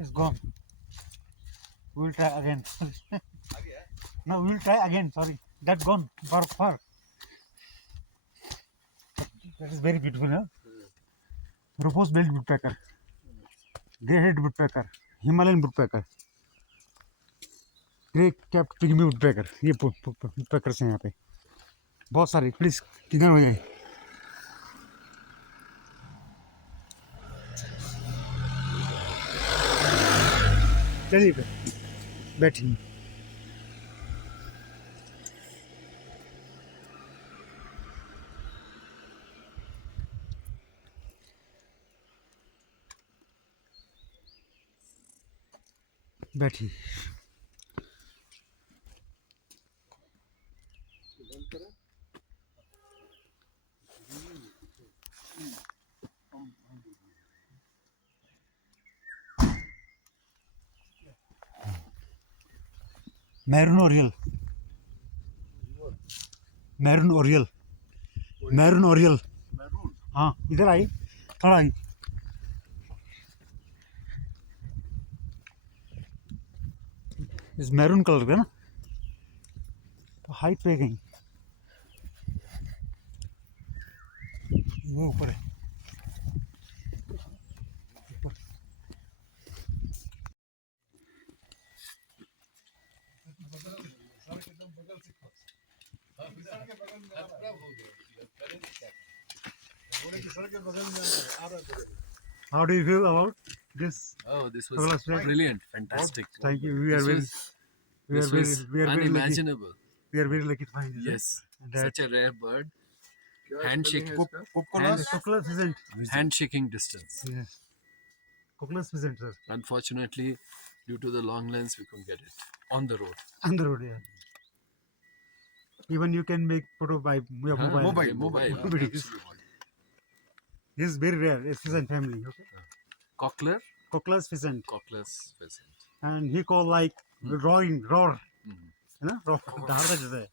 It's gone. We'll try again. No, we'll try again. Sorry, that's gone. Far. That is very beautiful, huh? Rufous billed woodpecker, grey-headed woodpecker, Himalayan woodpecker, grey-capped pygmy woodpecker. ये woodpeckers हैं यहाँ पे बहुत सारे. Please किधर हो जाए. चलिए पे बैठिए. बैठिए. Maroon Oryol. Maroon Oryol. Maroon Oryol. हाँ इधर आई. थोड़ा आई. इस मैरून कलर का ना तो हाइट पे गई. वो ऊपर है. How do you feel about this? Oh, this was brilliant, fantastic. Thank you. We are very, This was we are very lucky. unimaginable. We are very lucky to find this. Yes, That such a rare bird. Handshake, Cochlear pheasant. handshaking distance. Yes. Cochlear pheasant, sir. Unfortunately, due to the long lens, we couldn't get it on the road. On the road, yeah. Even you can make photo by your mobile. Mobile. Videos. This is very rare. It's pheasant family. Okay. Cochlear, Cochlear pheasant. cockless pheasant. And he called like roar. Mhm. है ना? Roar. धार जैसा है.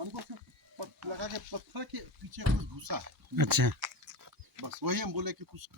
हमको सिर्फ लगा के पत्थर के पीछे कुछ घुसा है. अच्छा. बस वही हम बोले कि कुछ